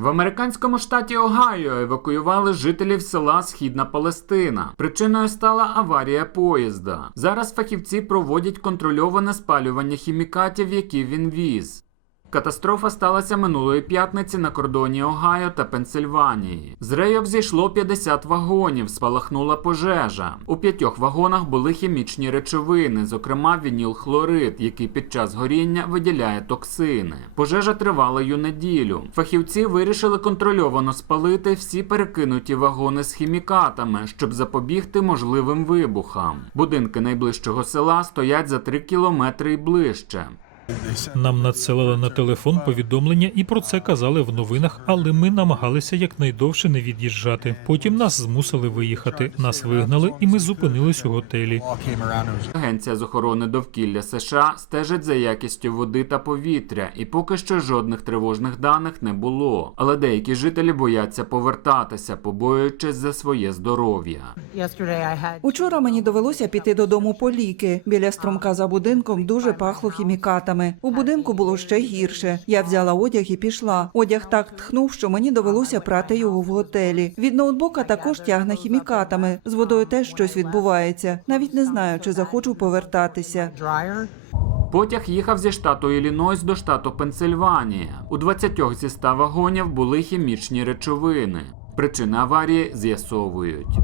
В американському штаті Огайо евакуювали жителів села Східна Палестина. Причиною стала аварія поїзда. Зараз фахівці проводять контрольоване спалювання хімікатів, які він віз. Катастрофа сталася минулої п'ятниці на кордоні Огайо та Пенсильванії. З рейок зійшло 50 вагонів, спалахнула пожежа. У п'ятьох вагонах були хімічні речовини, зокрема вінілхлорид, який під час горіння виділяє токсини. Пожежа тривала ю неділю. Фахівці вирішили контрольовано спалити всі перекинуті вагони з хімікатами, щоб запобігти можливим вибухам. Будинки найближчого села стоять за 3 кілометри й ближче. Нам надсилали на телефон повідомлення і про це казали в новинах, але ми намагалися якнайдовше не від'їжджати. Потім нас змусили виїхати. Нас вигнали, і ми зупинились у готелі. Агенція з охорони довкілля США стежить за якістю води та повітря, і поки що жодних тривожних даних не було. Але деякі жителі бояться повертатися, побоюючись за своє здоров'я. Учора мені довелося піти додому по ліки. Біля струмка за будинком дуже пахло хімікатами. У будинку було ще гірше. Я взяла одяг і пішла. Одяг так тхнув, що мені довелося прати його в готелі. Від ноутбука також тягне хімікатами. З водою теж щось відбувається. Навіть не знаю, чи захочу повертатися. Потяг їхав зі штату Іллінойс до штату Пенсильванія. У 20 зі 100 вагонів були хімічні речовини. Причини аварії з'ясовують.